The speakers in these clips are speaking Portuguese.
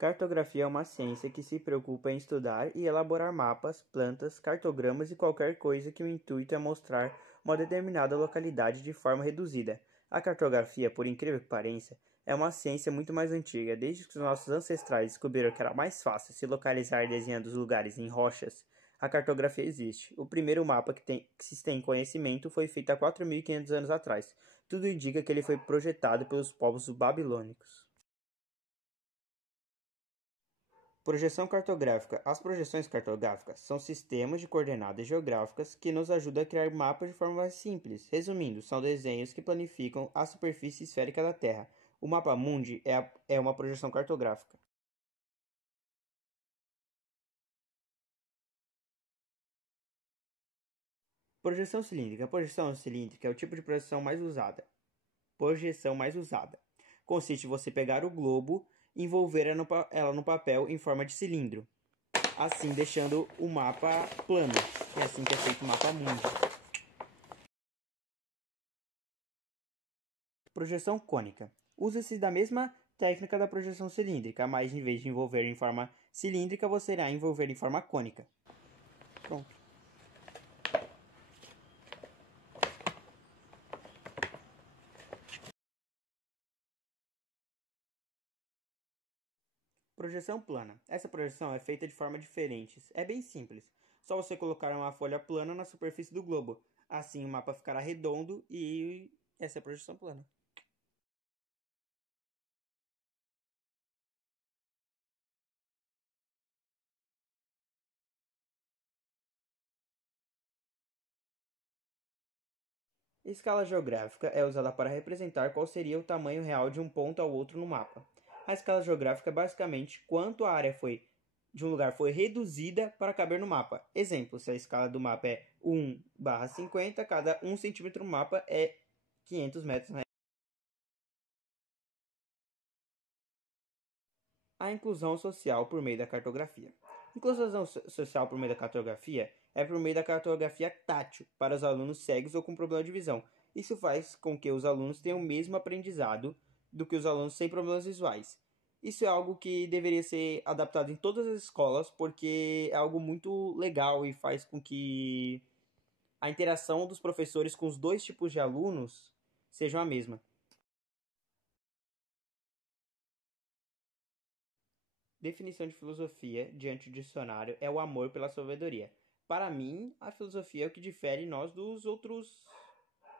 Cartografia é uma ciência que se preocupa em estudar e elaborar mapas, plantas, cartogramas e qualquer coisa que o intuito é mostrar uma determinada localidade de forma reduzida. A cartografia, por incrível que pareça, é uma ciência muito mais antiga. Desde que os nossos ancestrais descobriram que era mais fácil se localizar desenhando os lugares em rochas, a cartografia existe. O primeiro mapa que se tem conhecimento foi feito há 4.500 anos atrás. Tudo indica que ele foi projetado pelos povos babilônicos. Projeção cartográfica. As projeções cartográficas são sistemas de coordenadas geográficas que nos ajudam a criar mapas de forma mais simples. Resumindo, são desenhos que planificam a superfície esférica da Terra. O mapa mundi é uma projeção cartográfica. Projeção cilíndrica. A projeção cilíndrica é o tipo de projeção mais usada. Consiste em você pegar o globo e envolver ela no papel em forma de cilindro, assim deixando o mapa plano. É assim que é feito o mapa mundi. Projeção cônica. Usa-se da mesma técnica da projeção cilíndrica, mas em vez de envolver em forma cilíndrica, você irá envolver em forma cônica. Pronto. Projeção plana. Essa projeção é feita de forma diferente. É bem simples. Só você colocar uma folha plana na superfície do globo. Assim o mapa ficará redondo e essa é a projeção plana. Escala geográfica é usada para representar qual seria o tamanho real de um ponto ao outro no mapa. A escala geográfica é basicamente quanto a área de um lugar foi reduzida para caber no mapa. Exemplo, se a escala do mapa é 1/50, cada 1 centímetro no mapa é 500 metros. A inclusão social por meio da cartografia. Inclusão social por meio da cartografia é por meio da cartografia tátil para os alunos cegos ou com problema de visão. Isso faz com que os alunos tenham o mesmo aprendizado do que os alunos sem problemas visuais. Isso é algo que deveria ser adaptado em todas as escolas, porque é algo muito legal e faz com que a interação dos professores com os dois tipos de alunos sejam a mesma. Definição de filosofia diante do dicionário é o amor pela sabedoria. Para mim, a filosofia é o que difere nós dos outros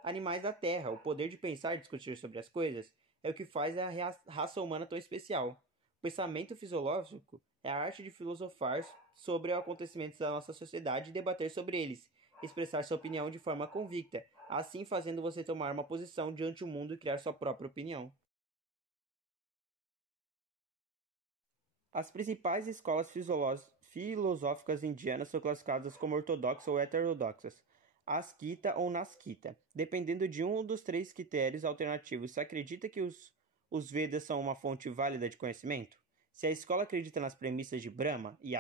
animais da Terra. O poder de pensar e discutir sobre as coisas é o que faz a raça humana tão especial. O pensamento filosófico é a arte de filosofar sobre os acontecimentos da nossa sociedade e debater sobre eles, expressar sua opinião de forma convicta, assim fazendo você tomar uma posição diante do mundo e criar sua própria opinião. As principais escolas filosóficas indianas são classificadas como ortodoxas ou heterodoxas, asquita ou nasquita. Dependendo de um dos três critérios alternativos, se acredita que os Vedas são uma fonte válida de conhecimento? Se a escola acredita nas premissas de Brahma e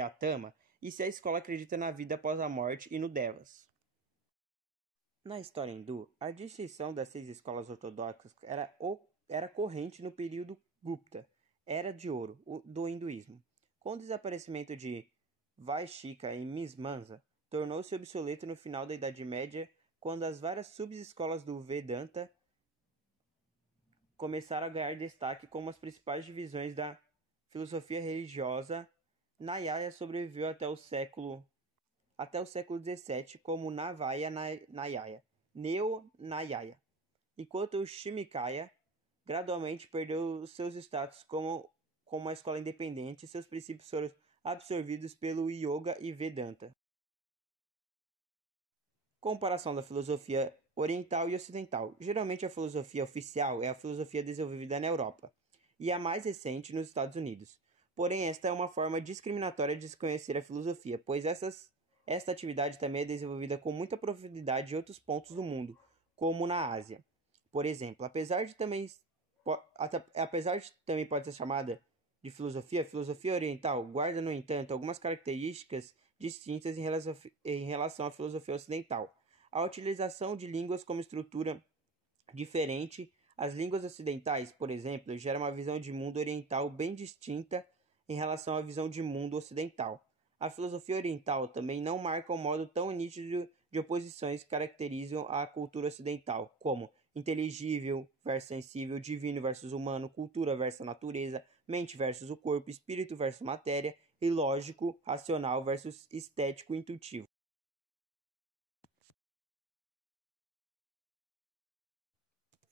Atama, e se a escola acredita na vida após a morte e no Devas. Na história hindu, a distinção das 6 escolas ortodoxas era corrente no período Gupta, Era de Ouro, do hinduísmo. Com o desaparecimento de Vaishika e Mismansa, tornou-se obsoleto no final da Idade Média, quando as várias subescolas do Vedanta começaram a ganhar destaque como as principais divisões da filosofia religiosa. Nayaya sobreviveu até o século XVII como Navaya Nayaya, Neo-Nayaya, enquanto o Shimakaya gradualmente perdeu seus status como uma escola independente e seus princípios foram absorvidos pelo Yoga e Vedanta. Comparação da filosofia oriental e ocidental. Geralmente a filosofia oficial é a filosofia desenvolvida na Europa e a mais recente nos Estados Unidos. Porém, esta é uma forma discriminatória de se conhecer a filosofia, pois esta atividade também é desenvolvida com muita profundidade em outros pontos do mundo, como na Ásia. Por exemplo, apesar de também pode ser chamada de filosofia, a filosofia oriental guarda, no entanto, algumas características distintas em relação à filosofia ocidental. A utilização de línguas como estrutura diferente, As línguas ocidentais, por exemplo, geram uma visão de mundo oriental bem distinta em relação à visão de mundo ocidental. A filosofia oriental também não marca um modo tão nítido de oposições que caracterizam a cultura ocidental, como inteligível versus sensível, divino versus humano, cultura versus natureza, mente versus o corpo, espírito versus matéria e lógico, racional versus estético intuitivo.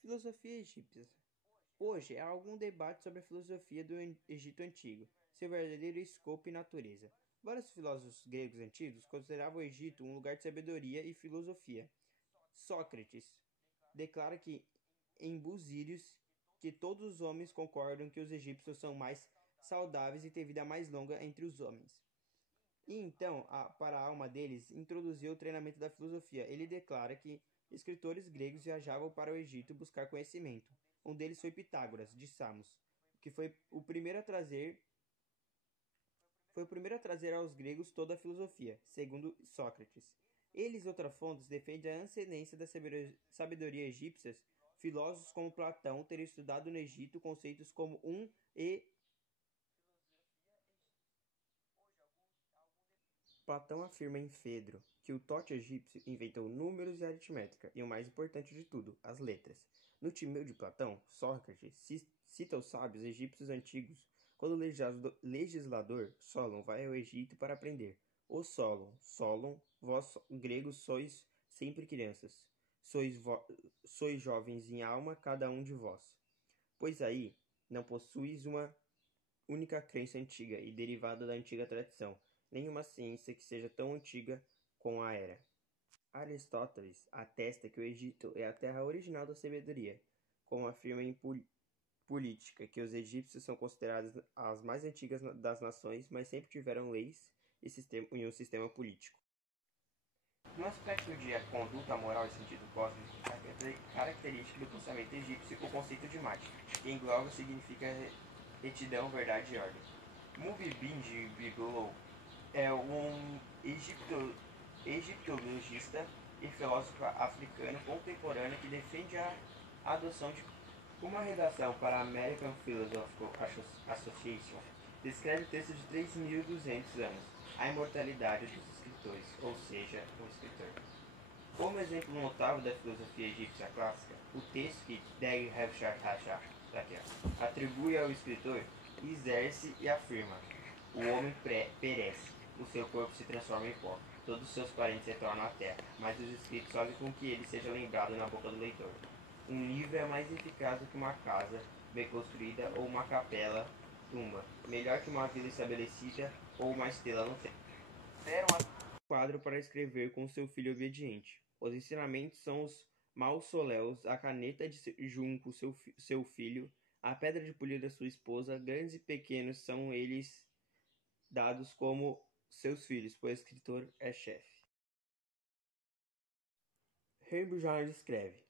Filosofia egípcia. Hoje há algum debate sobre a filosofia do Egito Antigo, seu verdadeiro escopo e natureza. Vários filósofos gregos antigos consideravam o Egito um lugar de sabedoria e filosofia. Sócrates declara que em Busírios que todos os homens concordam que os egípcios são mais saudáveis e têm vida mais longa entre os homens. E então, para a alma deles, introduziu o treinamento da filosofia. Ele declara que escritores gregos viajavam para o Egito buscar conhecimento. Um deles foi Pitágoras, de Samos, que foi o primeiro a trazer aos gregos toda a filosofia, segundo Sócrates. Eles e outras fontes defendem a ascendência da sabedoria egípcia. Filósofos como Platão teriam estudado no Egito conceitos como e Platão afirma em Fedro que o Tote egípcio inventou números e aritmética, e o mais importante de tudo, as letras. No Timeu de Platão, Sócrates cita os sábios egípcios antigos quando o legislador Solon vai ao Egito para aprender. O Solon, vós gregos sois sempre crianças, sois jovens em alma cada um de vós. Pois aí não possuis uma única crença antiga e derivada da antiga tradição, nenhuma ciência que seja tão antiga como a era. Aristóteles atesta que o Egito é a terra original da sabedoria, como afirma em Política, que os egípcios são considerados as mais antigas das nações, mas sempre tiveram leis e um sistema político. No aspecto de conduta moral e sentido cósmico, característica do pensamento egípcio o conceito de mágica, que engloba significa retidão, verdade e ordem. Mubibbin Bigelow é um egiptologista e filósofo africano contemporâneo que defende a adoção de uma redação para a American Philosophical Association descreve textos de 3.200 anos, a imortalidade dos escritores, ou seja, o escritor. Como exemplo notável da filosofia egípcia clássica, o texto que Deg Hefshar atribui ao escritor exerce e afirma: o homem perece, o seu corpo se transforma em pó, todos os seus parentes retornam à terra, mas os escritos fazem com que ele seja lembrado na boca do leitor. Um livro é mais eficaz do que uma casa bem construída ou uma capela tumba, melhor que uma vila estabelecida ou uma estrela no céu. Deram um quadro para escrever com seu filho obediente. Os ensinamentos são os mausoléus, a caneta de junco, seu filho, a pedra de polir da sua esposa, grandes e pequenos são eles dados como seus filhos, pois o escritor é chefe. Herbert Jordan escreve: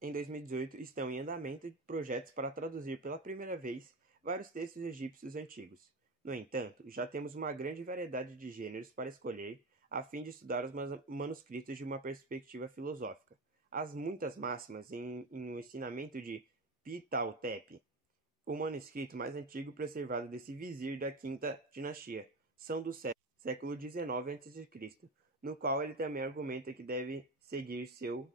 em 2018, estão em andamento projetos para traduzir pela primeira vez vários textos egípcios antigos. No entanto, já temos uma grande variedade de gêneros para escolher a fim de estudar os manuscritos de uma perspectiva filosófica. As muitas máximas em um ensinamento de Ptahotep, o manuscrito mais antigo preservado desse vizir da quinta dinastia, são do século XIX a.C., no qual ele também argumenta que deve seguir seu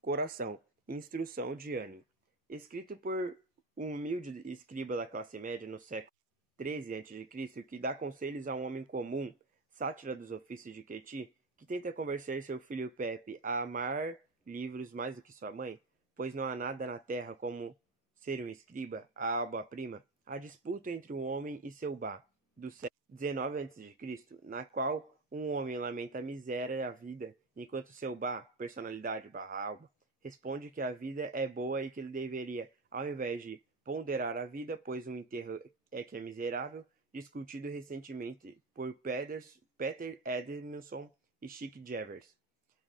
coração. Instrução de Ani, escrito por um humilde escriba da classe média no século XIII a.C., que dá conselhos a um homem comum, sátira dos ofícios de Queti, que tenta convencer seu filho Pepe a amar livros mais do que sua mãe, pois não há nada na terra como ser um escriba, a obra-prima, a disputa entre um homem e seu Ba, do século XIX a.C., na qual um homem lamenta a miséria da vida, enquanto seu Ba, personalidade barra alma, responde que a vida é boa e que ele deveria, ao invés de ponderar a vida, pois um enterro é que é miserável, discutido recentemente por Peter Adamson e Chick Javers,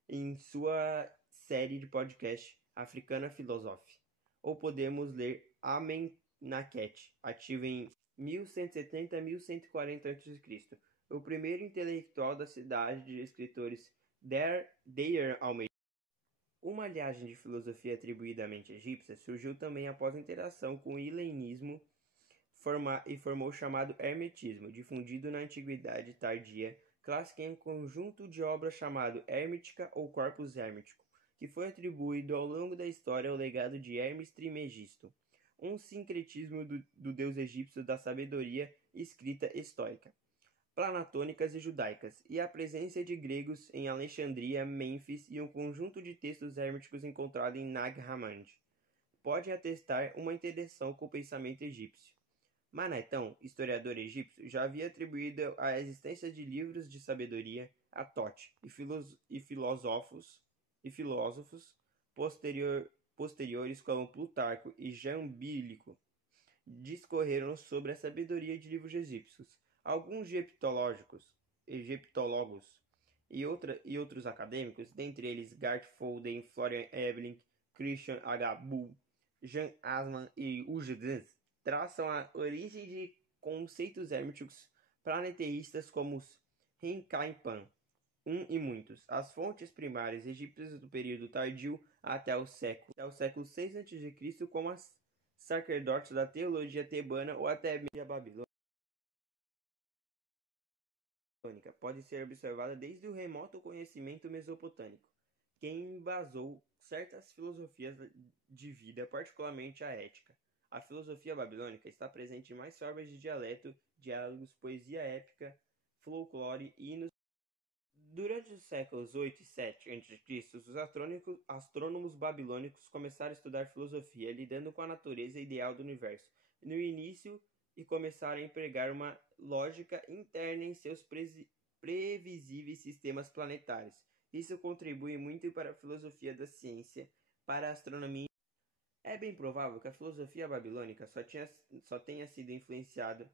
em sua série de podcast Africana Philosophy. Ou podemos ler Amenemhat, ativo em 1170 a 1140 a.C., o primeiro intelectual da cidade de escritores Deir Almeida. Uma linhagem de filosofia atribuída à mente egípcia surgiu também após a interação com o helenismo e formou o chamado hermetismo, difundido na Antiguidade Tardia clássica em um conjunto de obras chamado Hermética ou Corpus Hermético, que foi atribuído ao longo da história ao legado de Hermes Trismegisto, um sincretismo do deus egípcio da sabedoria escrita estoica, planatônicas e judaicas, e a presença de gregos em Alexandria, Mênfis e um conjunto de textos herméticos encontrado em Nag Hammadi podem atestar uma interação com o pensamento egípcio. Manetão, historiador egípcio, já havia atribuído a existência de livros de sabedoria a Tote, e filósofos posteriores como Plutarco e Jambílico discorreram sobre a sabedoria de livros egípcios. Alguns egiptólogos e outros acadêmicos, dentre eles Gart Folden, Florian Evelyn, Christian H. Bull, Jan Assmann e Ujdes, traçam a origem de conceitos herméticos planeteístas como os Renkaipan, e muitos. As fontes primárias egípcias do período tardio até o século 6 a.C., como as sacerdotes da teologia tebana ou até mesmo a babilônica, pode ser observada desde o remoto conhecimento mesopotâmico, que embasou certas filosofias de vida, particularmente a ética. A filosofia babilônica está presente em mais formas de dialeto, diálogos, poesia épica, folclore e hinos. Durante os séculos 8 e 7 a.C., os astrônomos babilônicos começaram a estudar filosofia, lidando com a natureza ideal do universo, no início, e começaram a empregar uma lógica interna em seus previsíveis sistemas planetários. Isso contribui muito para a filosofia da ciência, para a astronomia. É bem provável que a filosofia babilônica só tenha sido influenciada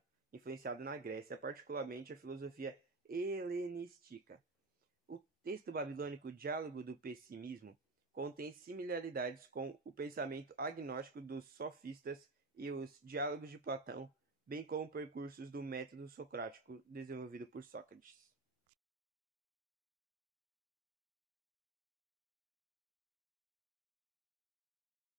na Grécia, particularmente a filosofia helenística. O texto babilônico Diálogo do Pessimismo contém similaridades com o pensamento agnóstico dos sofistas e os Diálogos de Platão, bem como percursos do método socrático desenvolvido por Sócrates.